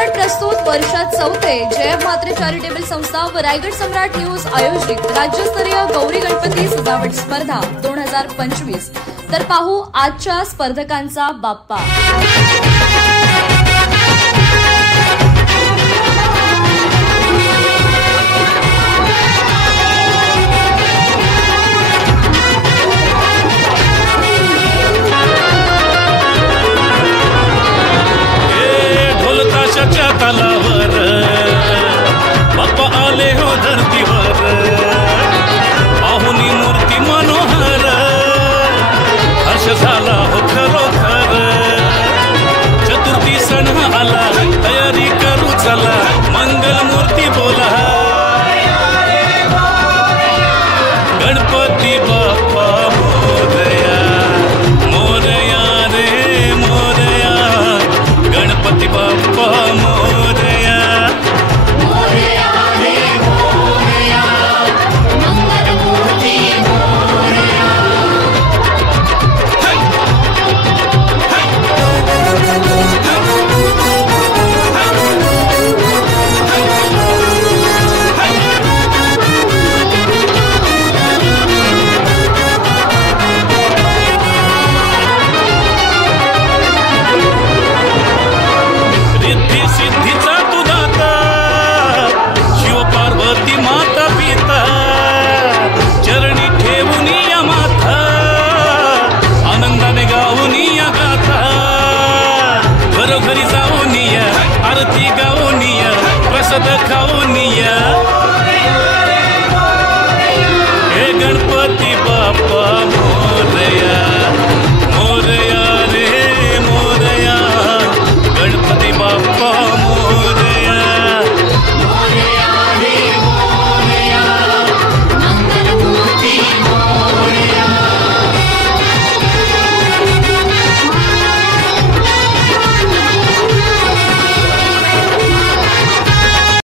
चित्रण प्रस्तुत वर्षात चौथे जयब म्हात्रे चॅरिटेबल संस्था व रायगड सम्राट न्यूज आयोजित राज्यस्तरीय गौरी गणपती सजावट स्पर्धा 2025। तर पाहू आजच्या स्पर्धकांचा बाप्पा। तालावर बाप्पा आले हो धरतीवर, पाहुनी मूर्ती मनोहर, हर्ष झाला हो खरोखर। चतुर्थी सण आला, तयारी करू चला, मंगल मूर्ती बोला, गणपती बाप्पा मोरया, मोरया रे मोरया, गणपती बाप्पा मोरया, मोरया रे मोरया, मंगल मूर्ती मोरया। सिद्धीचा तू दाता, शिव पार्वती माता पिता, चरणी ठेवून या माथा, आनंदाने गाऊन या गाथा, घरोघरी जाऊन या, आरती गाऊन या, प्रसाद खाऊन या।